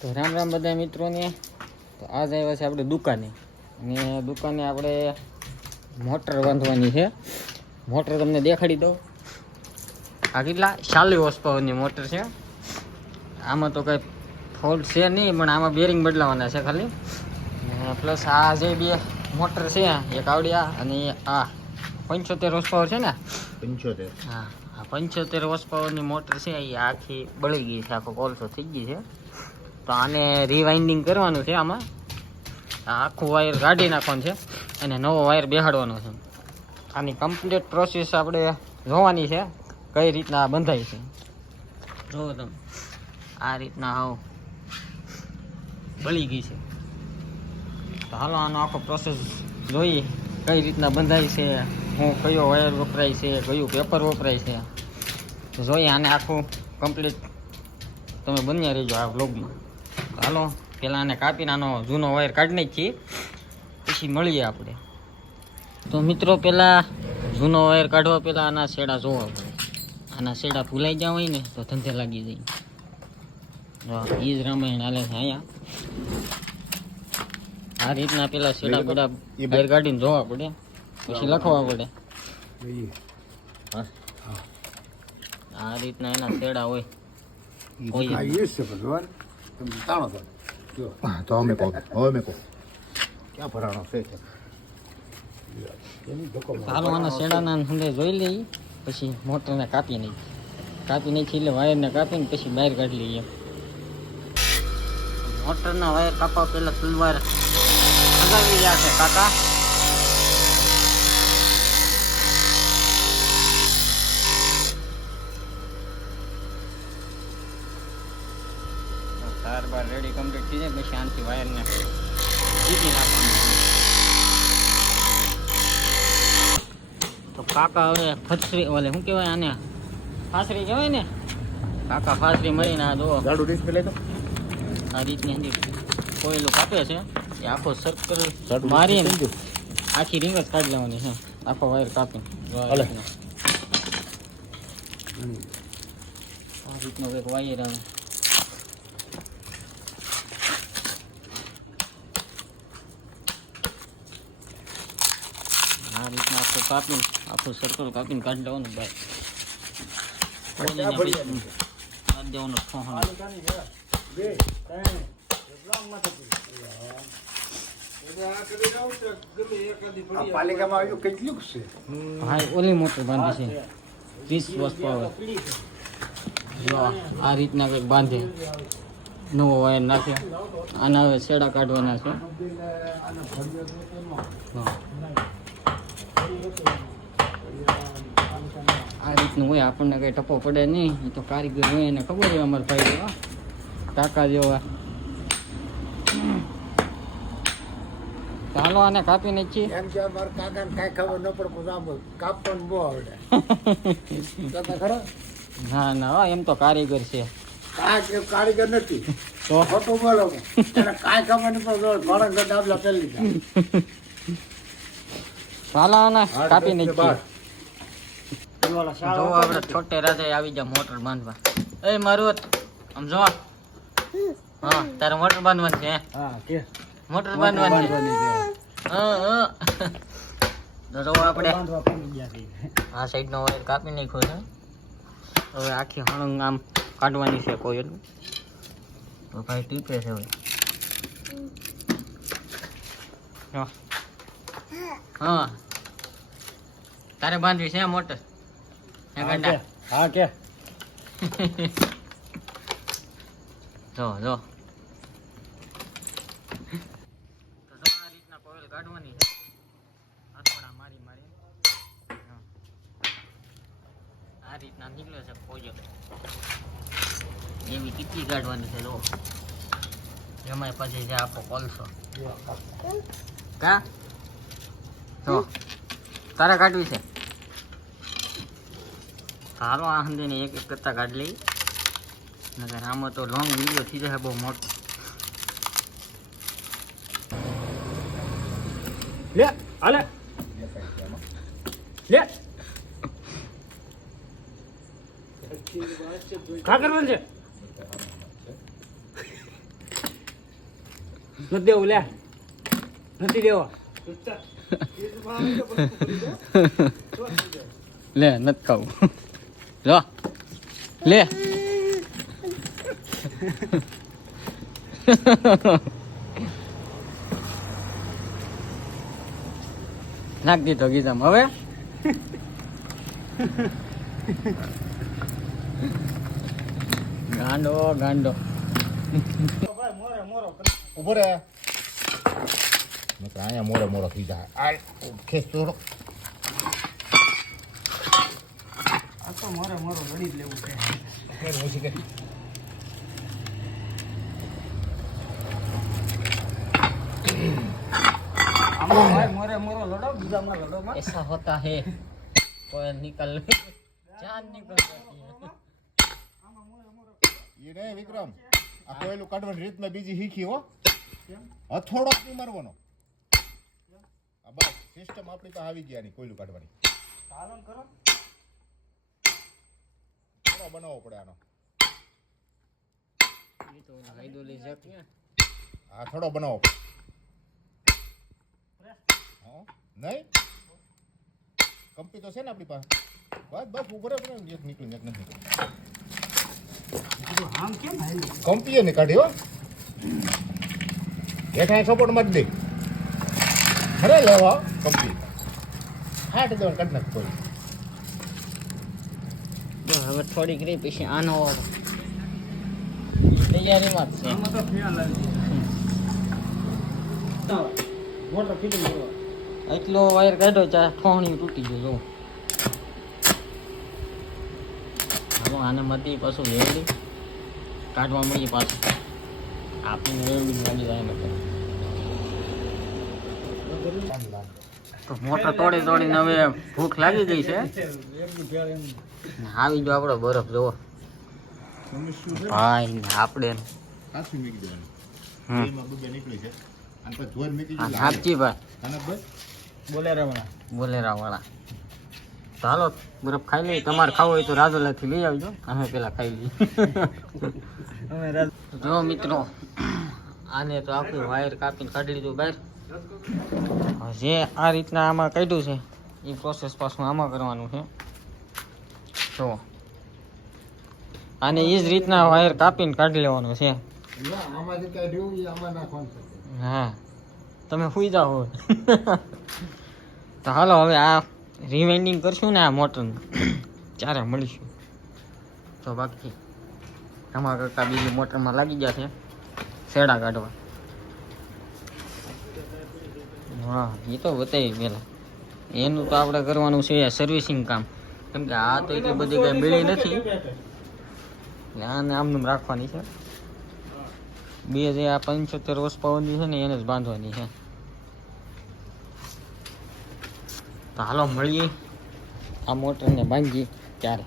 તો રામ રામ બધા મિત્રોને. તો આજ આવ્યા છે આપણે દુકાને, અને દુકાને આપણે મોટર બાંધવાની છે. મોટર તમને દેખાડી દઉં. આ કેટલા 40 હોર્સ પાવરની મોટર છે. આમાં તો કંઈ ફોલ્ટ છે નહીં, પણ આમાં બેરિંગ બદલાવાના છે ખાલી. પ્લસ આ જે બે મોટર છે, એક આવડિયા અને આ 75 હોર્સ પાવર છે ને. 75. હા, આ 75 હોર્સ પાવરની મોટર છે. એ આખી બળી ગઈ છે, આખો કોલસો થઈ ગઈ છે. તો આને રીવાઇન્ડિંગ કરવાનું છે. આમાં આખું વાયર કાઢી નાખવાનું છે અને નવો વાયર બેહાડવાનો છે. આની કમ્પ્લીટ પ્રોસેસ આપણે જોવાની છે, કઈ રીતના આ બંધાય છે. જુઓ તમે, આ રીતના આવ બળી ગઈ છે. તો હાલો આનો આખો પ્રોસેસ જોઈએ, કઈ રીતના બંધાય છે, હું કયો વાયર વપરાય છે, કયું પેપર વપરાય છે. તો જોઈએ આને આખું કમ્પ્લીટ. તમે બન્યા રહેજો આ વ્લોગમાં. હાલો પહેલાં આને કાપીને આનો જૂનો વાયર કાઢી નાખીએ, પછી મળીએ આપણે. તો મિત્રો પહેલાં જૂનો વાયર કાઢવા પહેલાં આના શેડા જોવા પડે. આના શેડા ભૂલાઈ ગયા હોય ને તો ધંધે લાગી જાય. એ જ રામાયણ હાલે છે અહીંયા. આ રીતના પેલા શેડા પેડા બહાર કાઢીને જોવા પડે, પછી લખવા પડે. આ રીતના એના શેડા હોય. તો અમે કહો ક્યાં ભરાણો છે. ચાલો આના શેડાના અંદર જોઈ લઈએ, પછી મોટરને કાપી નાખીએ એટલે વાયરને કાપીને પછી બહાર કાઢી લઈએ. મોટરના વાયર કાપવા પહેલા તલવાર લગાવી રહ્યા છે કાકા. તાર બાર રેડી કમ્પ્લીટ થઈ જાય પછી આનાથી વાયરને જીતી નાખવાનું. તો કાકા હવે ફસરી ઓલે શું કહેવાય આને, ફાસરી કહેવાય ને. કાકા ફાસરી મળીને આ જો ગાડું ડિસ્પ્લે તો આ રીતની અંદર કોયલું કાપે છે. એ આખો સર્કલ મારીને આખી રીંગ જ કાઢી લેવાની છે, આખો વાયર કાપીને. આ રીતનો એક વાયર આવે. આ રીતના આખું કાપીને આખું સર્કલ કાપીને કાઢી લેવાનું બાય. દેવાનો પાલિકામાં આવ્યું કેટલું છે. હા, ઓલી મોટર બાંધી છે 30 હોર્સ પાવર. જો આ રીતના કંઈક બાંધે, નવો વાયર નાખે. આના હવે શેડા કાઢવાના છે. આ રીતનું હોય, આપણને કંઈ ટપો પડે નહીં. એ તો કારીગર હોય એને ખબર છે. અમારા ભાઈ કાકા જેવા. ચાલો આને કાપી નાખીએ. એમ કે મારા કાકાને કાંઈ ખબર ન પડે, પણ કાપવાનું બહુ આવડે. ખરા ના ના, એમ તો કારીગર છે. કારીગર નથી તો ખોટું બોલો. એને કાંઈ ખબર નહીં પડે, ઘણા ગડાબલા કરી લીધા. ચાલો આને કાપી નાખીએ. જો આપણે છોટે રાજા આવી જા મોટર બાંધવા. એ મારું આમ જો. હા, તારે મોટર બાંધવાની છે. હા કે મોટર બાંધવાની છે. હા તો જો આપણે આ સાઈડ નો વાયર કાપી નાખ્યો છે. હવે આખી હણંગ આમ કાઢવાની છે કોયલ. તો ભાઈ ટીપે છે હવે. હા, તારે બાંધવી છે મોટર. હા કે જો જો તો આ રીતના કોયલ કાઢવાની છે. હથોડા મારી મારી આ રીતના નીકળે છે કોયલ. એવી કેટલી કાઢવાની છે જો. એમાં પછી છે આપણો કોલસો. કા તો તારે કાઢવી છે. હાલો આ હંદીને એક એક કરતા કાઢી લઈ. નકર આમાં તો લોંગ વિડીયો થઈ જાય બહુ મોટો. લે આલે લે કા કરવાનું છે. નથી દેવું લે નથી દેવો લે નથી ખાવું જો લે નાખ દીધો ગીતામાં હવે ગાંડો ગાંડો ઉભો રે નકર અહીંયા મોરે મોરો થઈ જાય આ ખેસ થોડો આ તો મારે મારો લડી જ લેવું છે પછી કે આમાં ભાઈ મોરે મોરો લડો બીજામાં લડો માં ऐसा होता है कोई निकल जान निकल जाती है એ નહીં વિક્રમ આ કોયલું કાઢવાની રીત મેં બીજી શીખી હો હથોડો જ નહીં મારવાનો આ બસ સિસ્ટમ આપણી પાસે આવી ગયા ની કોયલું કાઢવાની પાલન કરો થોડો બનાવવો પડે આનો ये तो हाइडो ले जाती है આ થોડો બનાવવો પડે હા નહીં કંપી તો છે ને આપણી પાસે બસ બસ ઉભો રહે એક નીકળ્યું એક નથી આમ કેમ હાલ કંપીએ ને કાઢી હો હેઠા સપોર્ટ માં જ દે ખરે લેવા કંપી હાટ દેવાનું કાઢ નાખ કોઈ જો હવે થોડીક રહી પછી આનો તૈયારીમાં જ છે આમાં તો ફેલ લાગી મોટો ફીટ મારો એટલો વાયર કાઢ્યો ત્યાં ઠોણી તૂટી ગયો જો હાલો આને મતી પાછું વેવડી કાઢવા મળી પાછું આપણે વેવડી મળી જાય ને તો મોટર તોડી તોડીને હવે ભૂખ લાગી ગઈ છે આવી જો આપણો બરફ જોવો ભાઈ ને આપણે કાચું મૂકી દેવાનું હમ એમાં ડૂબે નીકળી છે અને પછી જોઈને મૂકી આ દીધું સાચી ભાઈ અને બસ બોલે રહેવાના બોલેરા વાળા તો હાલો બરફ ખાઈ લઈએ તમારે ખાવું હોય તો રાજોલાથી લઈ આવજો અમે પેલા ખાઈ લઈએ અમે રાજ જો મિત્રો આને તો આખું વાયર કાપીને કાઢી લીધું બહાર જે આ રીતના આમાં કાઢ્યું છે એ પ્રોસેસ પાછું આમાં કરવાનું છે તો આને એ જ રીતના વાયર કાપીને કાઢી લેવાનું છે આમાંથી કાઢ્યું એ આમાં નાખવાનું છે હા તમે સુઈ જાઓ હવે તો હાલો હવે આ રિવાઇન્ડિંગ કરશું ને આ મોટરનું ત્યારે મળીશું તો બાકી તમારા કાકા બીજી મોટરમાં લાગી ગયા છે શેડા કાઢવા હા એ તો બતાવી પહેલાં એનું તો આપણે કરવાનું છે સર્વિસિંગ કામ કેમ કે આ તો એટલી બધી કંઈ મેળી નથી એટલે આને આમનું રાખવાની છે બે જે આ 75 વર્ષ પાવરની છે ને એને જ બાંધવાની છે તો હાલો મળીએ આ મોટરને બાંધીએ ત્યારે